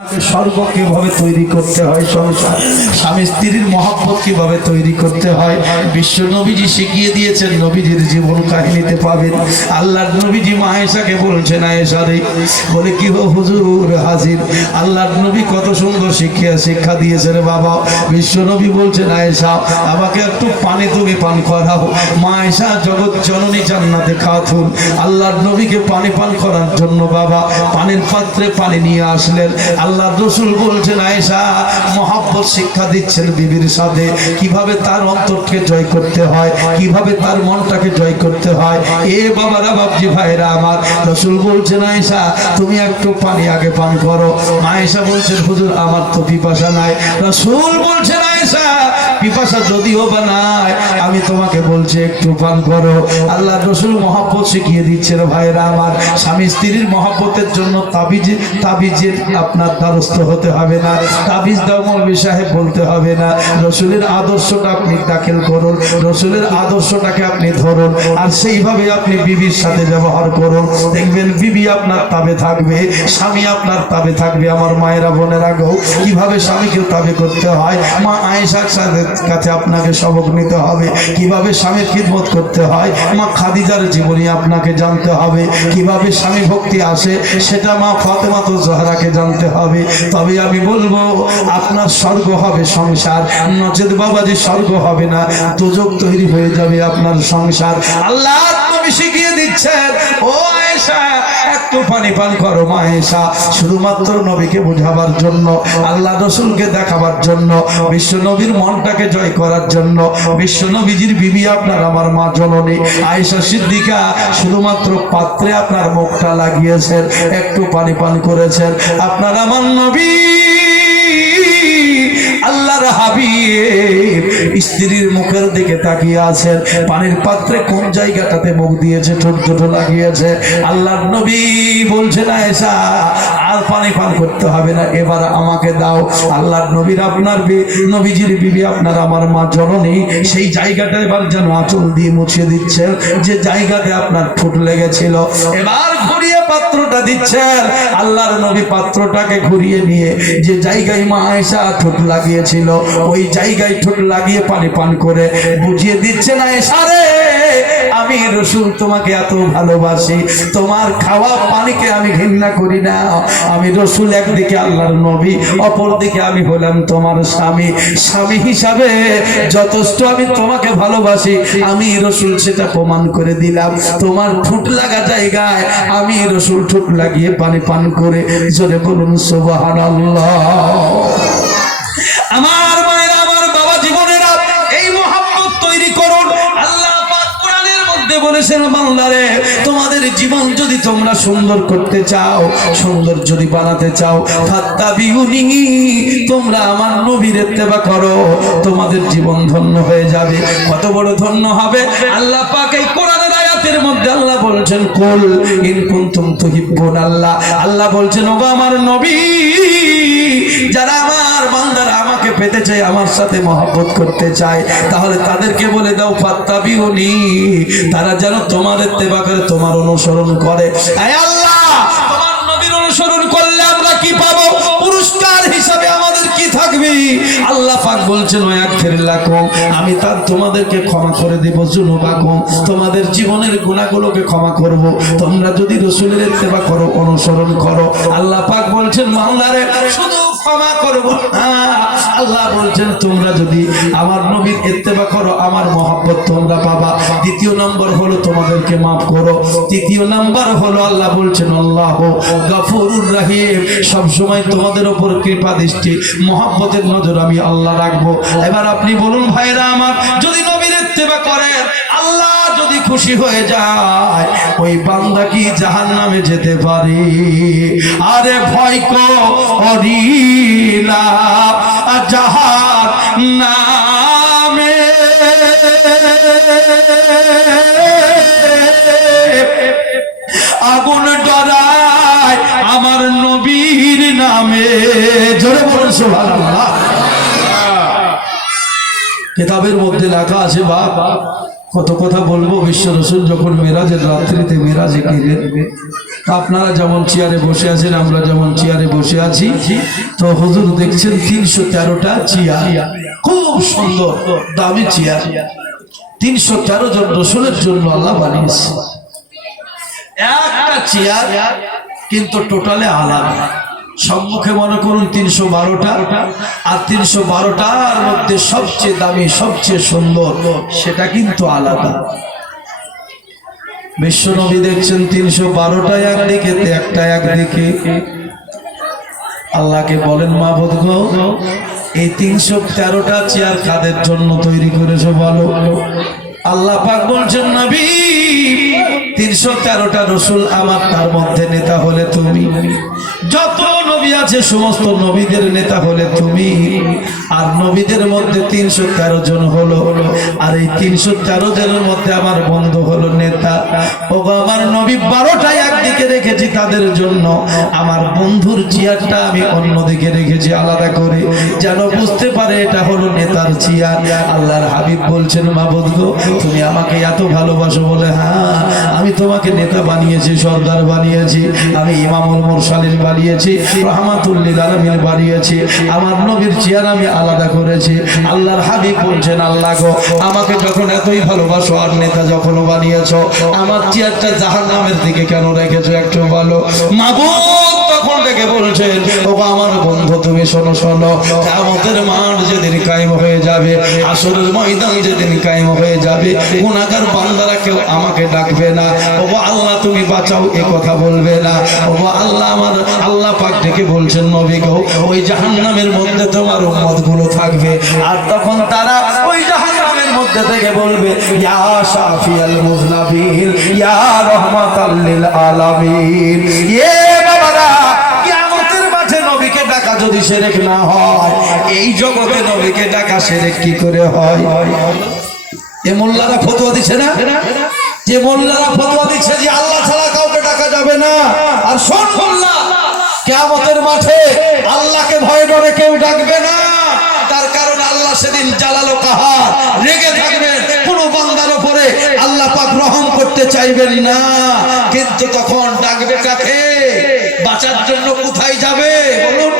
স্বর্গ কিভাবে তৈরি করতে হয়, সংসার স্বামী স্ত্রীর মহব্বত কিভাবে তৈরি করতে হয় বিশ্ব নবীজি শিখিয়ে দিয়েছেন। নবীজির জীবন কাহিনীতে পাবেন। আল্লাহর নবীজি মা আয়েশাকে বলছেন, আয়েশা রে, বলে কি হো হুজুর হাজির। আল্লাহর নবী কত সুন্দর শিক্ষা দিয়েছেন বাবা। বিশ্ব নবী বলছেন, আয়েশা আমাকে একটু পানি তুমি পান করাও। মা আয়েশা জগৎ জননী জান্নাতে খাতুন আল্লাহর নবীকে পানি পান করার জন্য বাবা পানির পাত্রে পানি নিয়ে আসলেন। আল্লাহ রসুল বলছেন, আয়েশা মহব্বত শিক্ষা দিচ্ছেন বিবির সাথে, কিভাবে তার অন্তরকে জয় করতে হয়, কিভাবে তার মনটাকে জয় করতে হয়। এ বাবারা বাপজি ভাইরা আমার, রসুল বলছেন, আয়েশা তুমি একটু পানি আগে পান করো। আয়েশা বলছেন, হুজুর আমার তো পিপাসা নাই। রসুল বলছেন, আয়েশা পিপাসা যদিও বা নাই, আমি তোমাকে বলছি একটু পান করো। আল্লাহ রসুল মহব্বত শিখিয়ে দিচ্ছেন ভাইরা আমার। স্বামী স্ত্রীর মহব্বতের জন্য তাবিজের আপনার দ্বারস্থ হতে হবে না, তাবিজ দাও মৌলভী সাহেব বলতে হবে না। রসুলের আদর্শটা আপনি দাখিল করুন, রসুলের আদর্শটাকে আপনি ধরুন, আর সেইভাবে আপনি বিবির সাথে ব্যবহার করুন। দেখবেন বিবি আপনার তাবে থাকবে, স্বামী আপনার তাবে থাকবে। আমার মায়েরা বোনেরা গো, কিভাবে স্বামীকে তাবে করতে হয় মা আয়েশার কাছে আপনাকে সবক নিতে হবে। কিভাবে স্বামীর খিদমত করতে হয় মা খাদিজার জীবনী আপনাকে জানতে হবে। কিভাবে স্বামী ভক্তি আসে সেটা মা ফাতেমা তো জহরাকে জানতে হবে। তবে আমি বলবো আপনার স্বর্গ হবে সংসার, নচেত বাবাজি স্বর্গ হবে না, দুজক তৈরি হয়ে যাবে আপনার সংসার। আল্লাহ নবী শিখিয়ে দিচ্ছেন, ও আয়েশা একটু পানি পান করো। মা আয়েশা শুধুমাত্র নবীকে বোঝাবার জন্য, আল্লাহ রসুলকে দেখাবার জন্য, বিশ্ব নবীর মনটাকে জয় করার জন্য, বিশ্ব নবীজির বিবি আপনার আমার মা জননী আয়েশা সিদ্দিকা শুধুমাত্র পাত্রে আপনার মুখটা লাগিয়েছেন, একটু পানি পান করেছেন। আপনার আমার নবী আল্লাহর হাবিব স্ত্রীর মুখের দিকে তাকিয়ে আছেন, পানির পাত্রে কোন জায়গাটাতে মুখ দিয়েছে, ঠোঁট দুটো লাগিয়েছে। আল্লাহর নবী বলছেন, আয়েশা আর পানি পান করতে হবে না, এবার আমাকে দাও। আল্লাহর নবীর আপনার নবীজির বিবি আপনার আমার মা জননী সেই জায়গাটা এবার যেন আঁচল দিয়ে মুছিয়ে দিচ্ছেন, যে জায়গাতে আপনার ঠোঁট লেগেছিল। এবার ঘুরিয়ে পাত্রটা দিচ্ছেন। আল্লাহর নবী পাত্রটাকে ঘুরিয়ে নিয়ে যে জায়গায় মা আয়েশা ঠোঁট লাগিয়েছিল ওই জায়গায় ঠোঁট লাগিয়ে পানি পান করে বুঝিয়ে দিচ্ছেন, আয়েশা রে আমি রসুল তোমাকে এত ভালোবাসি, তোমার খাওয়া পানিকে আমি ঘৃণা করি না। আমি রসুল একদিকে আল্লাহর নবী, অপর দিকে আমি হলাম তোমার স্বামী। স্বামী হিসাবে যথেষ্ট আমি তোমাকে ভালোবাসি, আমি রসুল সেটা প্রমাণ করে দিলাম। তোমার ঠোঁট লাগা জায়গায় আমি রসুল ঠোঁট লাগিয়ে পানি পান করে, জোরে বলুন সুবহানাল্লাহ। আমার মায়েরা, আমার বাবা জীবনেরা, এই মহব্বত তৈরি করুন। আল্লাহ পাক কোরআনের মধ্যে বলেছেন, বান্দারে তোমাদের জীবন যদি তোমরা সুন্দর করতে চাও, সুন্দর যদি বানাতে চাও, ফাত্তাবিউনি তোমরা আমার নবীর ইত্তেবা করো, তোমাদের জীবন ধন্য হয়ে যাবে। কত বড় ধন্য হবে! আল্লাহ পাক এই কোরআনের আয়াতের মধ্যে আল্লাহ বলছেন, কুল ইন কুনতুম তুহিব্বুনাল্লাহ। আল্লাহ বলছেন, ওগো আমার নবী, যারা আমার বান্দারা আমাকে পেতে চায়, আমার সাথে মহব্বত করতে চায়, তাহলে তাদেরকে বলে দাও ফাত্তাবিউনি, তারা যেন তোমার ইত্তেবা করে, তোমার অনুসরণ করে। হে আল্লাহ, তোমার নবীর অনুসরণ করলে আমরা কি পাবো? পুরস্কার হিসাবে আমাদের কি থাকবে? আল্লাহ পাক বলছেন, ওয়াগফিরলাকুম, আমি তার তোমাদেরকে ক্ষমা করে দেব, যুনুবাকুম, তোমাদের জীবনের গুনাহগুলোকে ক্ষমা করব, তোমরা যদি রাসূলের ইত্তেবা করো, অনুসরণ করো। আল্লাহ পাক বলছেন, বান্দারে শুধু ক্ষমা করব না, আল্লাহ বলছেন তোমরা যদি আমার নবীর ইত্তেবা করো, আমার মহব্বত তোমরা পাবা। দ্বিতীয় নম্বর হলো তোমাদেরকে মাফ করো। তৃতীয় নম্বর হলো আল্লাহ বলছেন, আল্লাহু গফুরুর রহিম, সব সময় তোমাদের উপর কৃপা দৃষ্টি, মহব্বতের নজর আমি আল্লাহ রাখবো। এবার আপনি বলুন ভাইরা আমার, যদি নবীর ইত্তেবা করেন, আল্লাহ যদি খুশি হয়ে যায়, ওই বান্দা কি জাহান্নামে যেতে পারে? আরে ভয় করি না জাহান্নামে, আগুন ডরায় আমার নবীর নামে। জোরে বলুন সুবহানাল্লাহ। কিতাবের মধ্যে লেখা আছে, বাবা কত কথা বলবো। বিশ্ব রসুল যখন মেরাজের রাত্রিতে মেরাজে গেলেন, আপনারা যেমন চেয়ারে বসে আছেন, আমরা যেমন চেয়ারে বসে আছি, তো হুজুর দেখছেন 313টা চেয়ার, খুব সুন্দর দামি চেয়ার। 313 জন রসুলের জন্য আল্লাহ বানিয়েছে। একটা চেয়ার কিন্তু টোটালে আলাদা। সম্মুখে মনে করুন 312টা, আর 312টার মধ্যে সবচেয়ে দামি, সবচেয়ে সুন্দর, সেটা কিন্তু আলাদা। বিশ্বনবী দেখছেন 312টা একদিকে, একটা একদিকে। আল্লাহকে বলেন, মাবুদ গো, এই 313টা চেয়ার কাদের জন্য তৈরি করেছো বলো? আল্লাহ পাক বলছেন, নবী 313টা রসুল আমার, তার মধ্যে নেতা হলে তুমি। যত নবী আছে সমস্ত নবীদের নেতা হলে তুমি। আর নবীদের মধ্যে 313 জন হলো, আর এই 313 জনের মধ্যে আমার বন্ধু হলো নেতা। ও আমার নবী 12টা একদিকে রেখেছি তাদের জন্য, আমার বন্ধুর চেয়ারটা আমি অন্যদিকে রেখেছি আলাদা করে, যেন বুঝতে পারে এটা হলো নেতার চেয়ার। আল্লাহর হাবিব বলছেন, মাবুদ গো, তুমি আমাকে এত ভালোবাসো বলে, হ্যাঁ আমি তোমাকে নেতা বানিয়েছি, সর্দার বানিয়েছি, আমি ইমামুল মুরসালিন বানিয়েছি, রাহমাতুল লিল আলামিন বানিয়েছি, আমার নবীর চেয়ার আমি আলাদা করেছি। আল্লাহর হাবিব বলছেন, আল্লাহ গো, আমাকে যখন এতই ভালোবাসো আর নেতা যখন বানিয়েছো, আমার চেয়ারটা জাহান্নামের দিকে কেন রেখেছো একটু বলো? মাবুদ তখন ডেকে বলছেন, ও আমার বন্ধু তুমি শোনো শোনো, কিয়ামতের মাঠ যেদিন কায়েম হয়ে যাবে, হাসরের ময়দান যেদিন কায়েম হয়ে যাবে, গুনাহগার বান্দারা কেউ আমাকে ডাকবে না। ও আল্লাহ তুমি বাঁচাও, এ কথা বলবে না। ও আল্লাহ, আমার আল্লাহ পাক ডেকে বলছেন, নবী গো, ওই জাহান্নামের মধ্যে তোমার উম্মত গুলো থাকবে, আর তখন তারা ওই জাহান্নামের মধ্যে থেকে বলবে, ইয়া শাফিয়াল মুযনাবিন, ইয়া রাহমাতাল লিল আলামিন। এ বাবারা, কিয়ামতের মাঠে নবীকে ডাকা যদি শিরক না হয়, এই জগতে নবীকে ডাকা শিরক কি করে হয়? এ মোল্লারা ফতোয়া দিচ্ছে না, যে মোল্লারা ফতোয়া দিচ্ছে যে আল্লাহ ছাড়া কাউকে ডাকা যাবে না। আর শোন মোল্লা, কিয়ামতের মাঠে আল্লাহকে ভয় করে কেউ ডাকবে না, তার কারণ আল্লাহ সেদিন জালাল ও কাহার রেগে থাকবেন, কোন বান্দার উপরে আল্লাহ পাক রহম করতে চাইবেন না। কিন্তু তখন ডাকবে কাকে? বাঁচার জন্য কোথায় যাবে বলুন?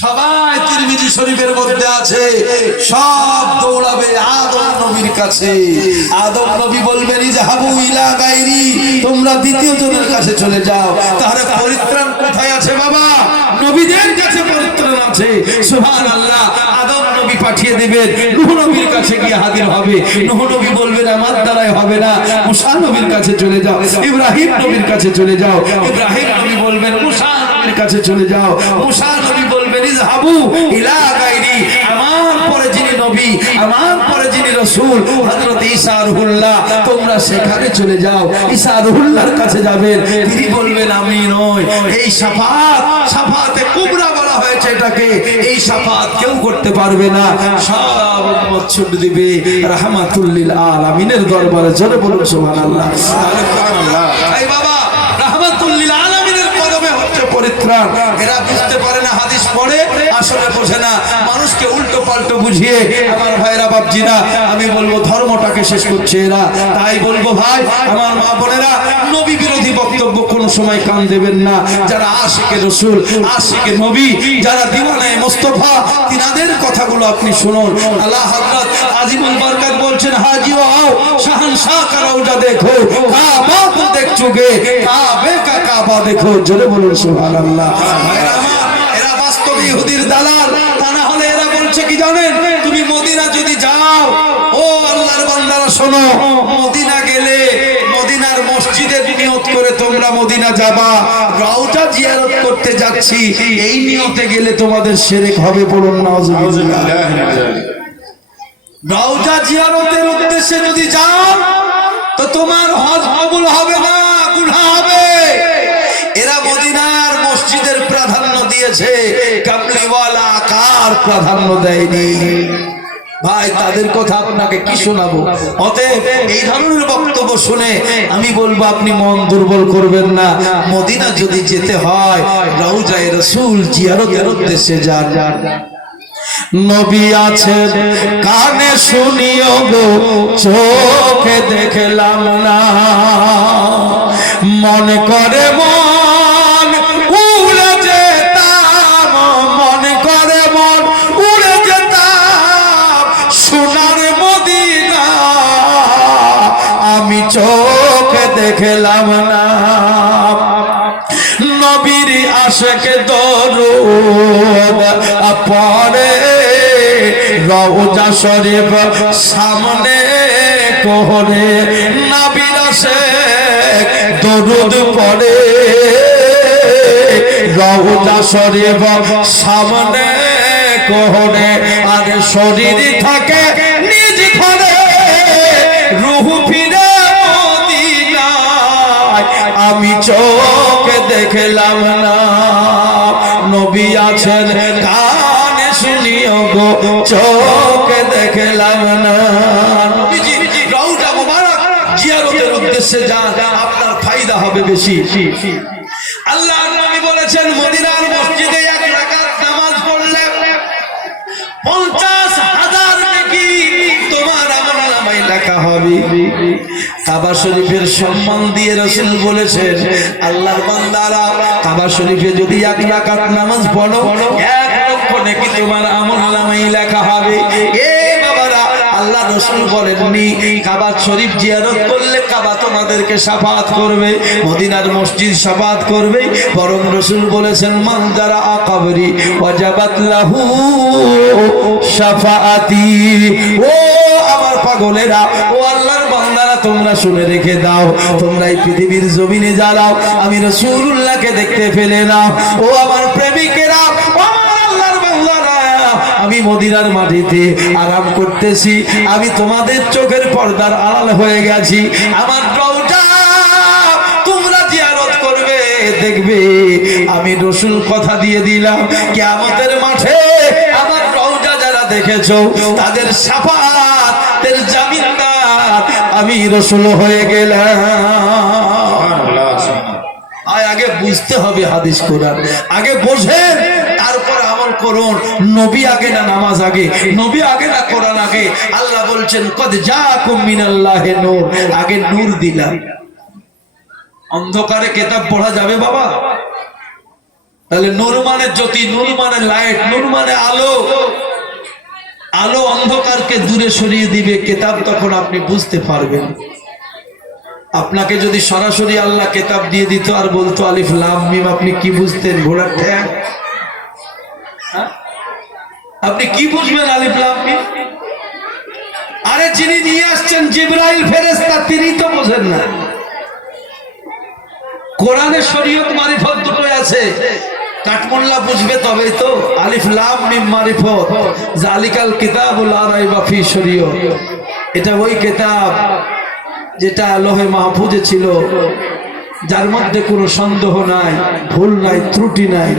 সবাই তিরমিজি শরীফের মধ্যে আছে, সব দৌড়াবে আদম নবীর কাছে। আদম নবী বলবেন, ইযহাবু ইলা গায়রি, তোমরা দ্বিতীয় জনের কাছে চলে যাও। তাহলে পরিত্রাণ কোথায় আছে বাবা? নবীদের কাছে পরিত্রাণ আছে। সুবহানাল্লাহ। আদম নবী পাঠিয়ে দিবেন, নূহ নবীর কাছে গিয়ে হাজির হবে। নূহ নবী বলবেন, আমার দ্বারাই হবে না, মুসা নবীর কাছে চলে যাও। ইব্রাহিম নবীর কাছে চলে যাও। ইব্রাহিম নবী বলবেন, মুসা নবীর কাছে চলে যাও। মুসা নবী বলবেন, ইযহাবু ইলা গায়রি, আমার পরে যিনি নবী, আমার পরে যিনি রাসূল, হযরত ঈসা রুহুল্লাহ, তোমরা সেখানে চলে যাও। ঈসা রুহুল্লাহর কাছে যাবেন, তিনি বলবেন, আমি নই। এই শাফাত, শাফাতে কুবরা বলা হয়েছে এটাকে, এই শাফাত কেউ করতে পারবে না। সব উম্মত ছুট দিবে রাহমাতুল লিল আলামিনের দরবারে। জোরে বলুন সুবহানাল্লাহ। সুবহানাল্লাহ। এই বাবা, রাহমাতুল লিল আলামিনের কদমে হচ্ছে পরিত্রাণ। এরা বুঝতে পারে না, হাদিস পড়ে আসলে বোঝে না, মানুষকে উল্টো পাল্টো বুঝিয়ে। আমার ভাইরা বাপজিরা, আমি বলবো ধর্মটাকে শেষ করছে এরা। তাই বলবো ভাই, আমার মা বোনেরা, নবী বিরোধী বক্তব্য কোন সময় কান দেবেন না। যারা আশিকে রাসূল, আশিকে নবী, যারা দিওয়ানায়ে মুস্তাফা, তিনাদের কথাগুলো আপনি শুনুন। আল্লাহ হযরত আজিমুল বরকত বলছেন, হাজিও আও শাহনशाह का রওজা দেখো, কাবা को देख चुके, काबे का काबा देखो। জোরে বলুন সুবহানাল্লাহ। এরা বাস্তব ইহুদির দালাল। তা না হলে এরা বলছে কি জানেন, তুমি মদিনা যদি যাও, ও আল্লাহর বান্দারা শোনো, মদিনা গেলে মদিনার মসজিদের নিয়ত করে তোমরা মদিনা যাবা, রওজা জিয়ারত করতে যাচ্ছি, এই নিয়তে গেলে তোমাদের শিরক হবে। বলুন নাউজুবিল্লাহ। রওজা জিয়ারতের উদ্দেশ্যে যদি যাও, তো তোমার হজ কবুল হবে না, গুনাহ হবে। এরা মদিনার মসজিদের প্রাধান্য দিয়েছে, কামলিওয়ালা আকার প্রাধান্য দেয়নি। ভাই, তাদের কথা আপনাকে কি শোনাবো? অতএব এই ধরনের বক্তব্য শুনে আমি বলবো, আপনি মন দুর্বল করবেন না। মদিনা যদি যেতে হয়, রওজায়ে রাসূল জিয়ারতের উদ্দেশ্যে যান। নবী আছেন কানে শুনিও গো, চোখে দেখলাম না, মনে করে মন উড়ে যেতাম, মনে করে মন উড়ে যেতাম সোনার মদিনা, আমি চোখে দেখলাম না। নবীর আশিক দরুদ পড়ে রওজা শরীফ সামনে করে, নবীর আশিক দরুদ পড়ে রওজা শরীফ সামনে করে, আর শরীর থাকে নিজ ঘরে রূহ ফিরে মদিনায়, আমি চোখে দেখলাম না। নবী আছেন কানে শুনিও গো, চোখে দেখলাম না। নবীজি রওজা মুবারক জিয়ারতের উদ্দেশ্যে যান, আপনার ফায়দা হবে বেশি। আল্লাহর নবী বলেছেন মদিনার মসজিদে 1 রাকাত নামাজ পড়লে 50,000 নেকি তোমার আমলনামায় লেখা হবে। কাবা শরীফের সম্মান দিয়ে রাসূল বলেছেন আল্লাহর বান্দারা কাবা শরীফে যদি 1 রাকাত নামাজ পড়ো 1 লক্ষ নেকি তোমার আমলনামায় লেখা হবে। এ বাবারা, আল্লাহ রাসূল বলেননি কাবা শরীফ জিয়ারত করলে কাবা তোমাদেরকে শাফাআত করবে, মদিনার মসজিদ শাফাআত করবে, বরং রাসূল বলেছেন মান যারা কবরি ওয়াজাবাত লাহু শাফাআতি। ও আমার পাগলেরা, ও আল্লাহর বান্দারা, তোমরা শুনে রেখে দাও, তোমরা এই পৃথিবীর জমিনে যারাও আমি রাসূলুল্লাহকে দেখতে পেলে না, ও আমার প্রেমিকেরা, আমি মদিনার মাটিতে আরাম করতেছি, আমি তোমাদের চোখের পর্দার আড়াল হয়ে গেছি। আমার রওজা তোমরা জিয়ারত করবে, দেখবে আমি রাসূল কথা দিয়ে দিলাম কিয়ামতের মাঠে আমার রওজা যারা দেখেছো তাদের শাফাআতের জামিনদার আমি রাসূল হয়ে গেলাম। আগে বুঝতে হবে হাদিস কোরআন, আগে বোঝেন তারপর আমল করুন। নবী আগে না নামাজ আগে, নবী আগে না কোরআন আগে। আল্লাহ বলছেন কদ জাআকুম মিনাল্লাহি নূর, আগে নূর দিলাম। অন্ধকারে কিতাব পড়া যাবে বাবা? তাহলে নূর মানে জ্যোতি, নূর মানে লাইট, নূর মানে আলো। আলো অন্ধকারকে দূরে সরিয়ে দিবে, কিতাব তখন আপনি বুঝতে পারবেন। আপনাকে যদি সরাসরি আল্লাহ কিতাব দিয়ে দিত আর বলতো আলিফ লাম মিম, আপনি কি বুঝতেন? ঘোড়ার ঠ্যাং। আপনি কি বুঝবেন আলিফ লাম মিম? আরে যিনি নিয়ে আসছেন জিবরাইল ফেরেশতা, তিনি তো বোঝেন না। কোরআনে শরীয়ত মারিফত দুটোই আছে, কাঠমোল্লা বুঝবে তবেই তো। আলিফ লাম মিম মারিফত, জালিকাল কিতাবুল লা রাইবা ফি শরীয়ত, এটা ওই কিতাব যেটা লোহে মাহফুজে ছিল, যার মধ্যে কোনো সন্দেহ নাই, ভুল নাই, ত্রুটি নাই,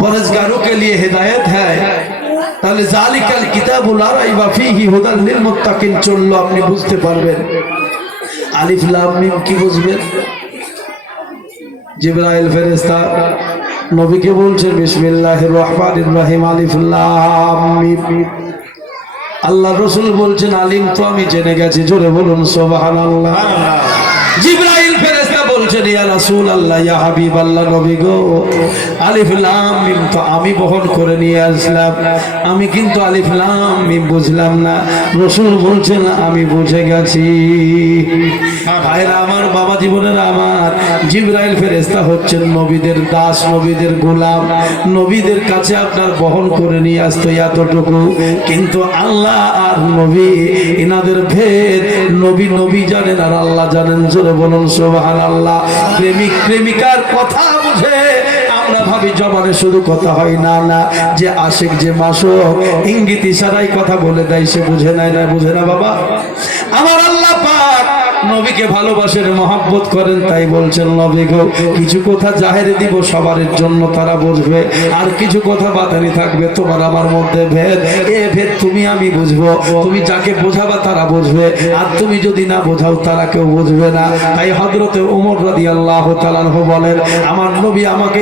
পরহেজগাरों के लिए हिदायत है। তাহলে জালিকাল কিতাবুল লা রাইবা ফিহি হুদাল লিল মুত্তাকিন চললো, আপনি বুঝতে পারবেন। আলিফ লাম মিম কি বুঝবেন? জিবরাইল ফেরেশতা নবীকে বলছে বিসমিল্লাহির রহমানির রহিম আলিফ লাম মিম। আল্লাহ রাসূল বলছেন আলিম তো আমি জেনে গেছি, জোরে বলুন সুবহানাল্লাহ। জিবরাইল ফেরেশতা বলছেন ইয়া রাসূলুল্লাহ, ইয়া হাবিবাল্লাহ, নবী গো আলিফ লাম মিম তো আমি বহন করে নিয়ে আসলাম, আমি কিন্তু আলিফ লাম মিম বুঝলাম না। রাসূল বলছেন আমি বুঝে গেছি। ভাইরা আমার, বাবা জীবনের আমার, জিবরাইল ফেরেশতা হচ্ছেন নবীদের দাস, নবীদের গোলাম, নবীদের কাছে আপনার বহন করে নিয়ে আসতো এতটুকু। কিন্তু আল্লাহ আর নবী ইনাদের ভেদ নবী নবী জানেন আর আল্লাহ জানেন, জোরে বলুন সুবহানাল্লাহ। প্রেমিক প্রেমিকার কথা বুঝে আমরা ভাবি জবানে শুধু কথা হয় না, না যে আশিক যে মাসুক ইঙ্গিত ইশারায় কথা বলে দেয় সে বুঝে নাই, না বুঝে না বাবা। আমার আল্লাহ পাক নবীকে ভালোবাসেন, মহব্বত করেন, তাই বলছেন নবী গো কিছু কথা জাহেরে দিব সবার জন্য, তারা বুঝবে, আর কিছু কথা বাতানি থাকবে তোমার আমার মধ্যে ভেদ, এ ভেদ তুমি আমি বুঝবো, তুমি যাকে বোঝাবা তারা বুঝবে, আর তুমি যদি না বোঝাও তারা কেউ বুঝবে না। তাই হযরতে ওমর রাদিয়াল্লাহু তাআলা আনহু বলেন আমার নবী আমাকে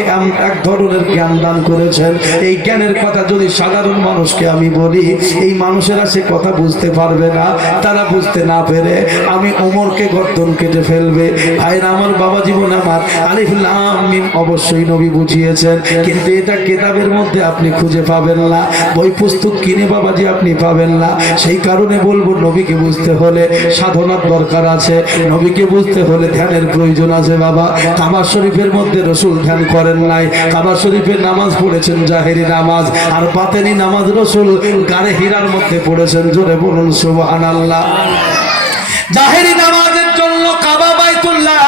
এক ধরনের জ্ঞান দান করেছেন, এই জ্ঞানের কথা যদি সাধারণ মানুষকে আমি বলি এই মানুষেরা সে কথা বুঝতে পারবে না, তারা বুঝতে না পেরে আমি ওমর তোমাকে গর্দন কেটে ফেলবে। ভাইরা আমার, বাবা জীবন আমার, আলিফ লাম মিম অবশ্যই নবী বুঝিয়েছেন, কিন্তু এটা কিতাবের মধ্যে আপনি খুঁজে পাবেন না, বই পুস্তক কিনে বাবাজি আপনি পাবেন না। সেই কারণে বলবো, নবীকে বুঝতে হলে সাধনার দরকার আছে, নবীকে বুঝতে হলে ধ্যানের প্রয়োজন আছে। বাবা, কাবা শরীফের মধ্যে রসুল ধ্যান করেন নাই, কাবা শরীফের নামাজ পড়েছেন জাহেরি নামাজ, আর বাতেনি নামাজ রসুল গারে হীরার মধ্যে পড়েছেন। জোরে বলুন সুবহানাল্লাহ। জাহেরি নামাজের জন্য কাবা বাইতুল্লাহ,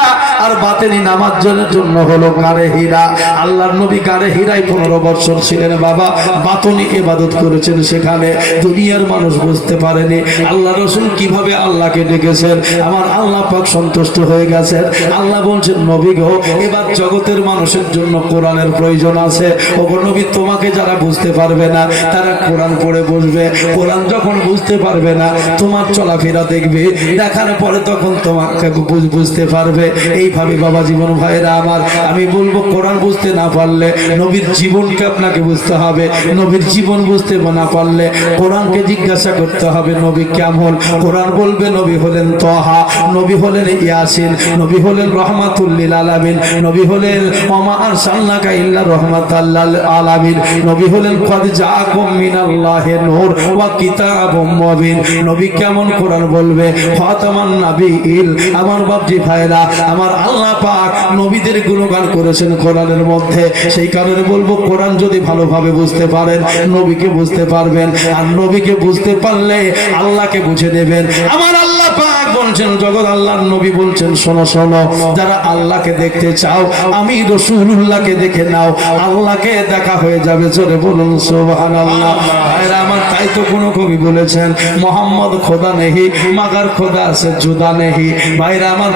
আর বাতেনি নামাজের জন্য হলো গারে হীরা। আল্লাহর নবী গারে হীরায় 15 বছর ছিলেন বাবা, বাতনি ইবাদত করেছেন সেখানে। দুনিয়ার মানুষ বুঝতে পারেনি আল্লাহ রসুল কিভাবে আল্লাহকে ডেকেছেন। আমার আল্লাহ পাক সন্তুষ্ট হয়ে গেছেন। আল্লাহ বলছেন, নবী গো, এবার জগতের মানুষের জন্য কোরআনের প্রয়োজন আছে। ওগো নবী, তোমাকে যারা বুঝতে পারবে না তারা কোরআন পড়ে বসবে। কোরআন যখন বুঝতে পারবে না, তোমার চলাফেরা দেখবে, দেখার পরে তখন তোমাকে বুঝতে পারবে। এইভাবে বাবা জীবন ভাইরা আমার, আমি বলবো, কোরআন বুঝতে না পারলে নবীর জীবনকে আপনাকে বুঝতে হবে। নবীর জীবন বুঝতে না পারলে কোরআনকে জিজ্ঞাসা করতে হবে নবী কেমন। কোরআন বলবে নবী হলেন তহা, নবী হলেন ইয়াসিন, নবী হলেন রহমাতুল লিল আলামিন, নবী হলেন ওমা আরসালনাকা ইল্লা রাহমাতাল লিল আলামিন, নবী হলেন কাদ জাআকুম মিনাল্লাহি নূর ওয়া কিতাবুম মুবিন। নবী কেমন কোরআন বলবে, খাতামান নাবিয়্যিন। আমার বাপজি ভাইরা আমার, আল্লাহ পাক নবীদের গুণগান করেছেন কোরআনের মধ্যে। সেই কারণে বলবো, কোরআন যদি ভালোভাবে বুঝতে পারেন, নবীকে বুঝতে পারবেন, আর নবীকে বুঝতে পারলে আল্লাহকে বুঝে নেবেন। আমার আল্লাহ পাক বলছেন, জগৎ আল্লাহর নবী বলছেন, শোনো শোনো, যারা আল্লাহকে দেখতে চাও, আমি রাসূলুল্লাহকে দেখে নাও, আল্লাহকে দেখা হয়ে যাবে। জোরে বলুন সুবহানাল্লাহ। ভাইরা আমার, তাই তো কোন কবি বলেছেন, মোহাম্মদ খোদা নেহি মাগার খোদা আছে জুদা নেহি। ভাইরা আমার,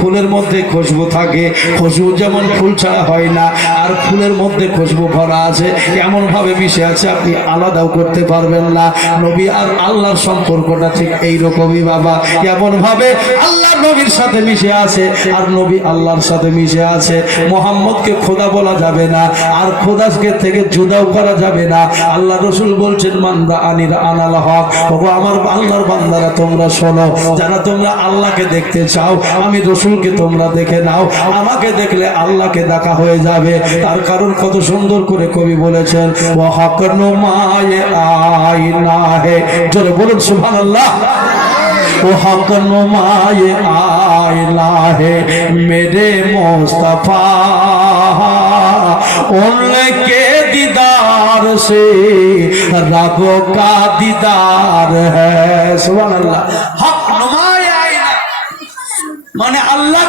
ফুলের মধ্যে খুশবু থাকে, খুশবু যেমন ফুল ছাড়া হয় না, আর ফুলের মধ্যে খুশবু ভরা আছে, এমন ভাবে মিশে আছে, আপনি আলাদাও করতে পারবেন না। নবী আর আল্লাহর সম্পর্কটা ঠিক এইরকমই বাবা, এমন ভাবে আল্লাহ নবীর সাথে মিশে আছে, আর নবী আল্লাহর সাথে মিশে আছে। মোহাম্মদকে খোদা বলা যাবে না, আর খোদাকে থেকে জুদাও করা যাবে না। আল্লাহ রসুল বলছেন, মানরা আনির আনাল হক। আমার আল্লাহর বান্দারা, তোমরা শোনো, যারা তোমরা আল্লাহকে দেখতে চাও, আমি রসুলকে তোমরা দেখে নাও, আমাকে দেখলে আল্লাহকে দেখা হয়ে যাবে। তার কারণ কত সুন্দর করে কবি বলেছেন, ও হক নুমায়ে আয়না হে। জোরে বলুন সুবহানাল্লাহ। वो हक नुमाए आइला है मेरे मुस्तफा, उनके दीदार से रब का दीदार है। सुभान अल्लाह। हक नुमाए आइना माने अल्लाह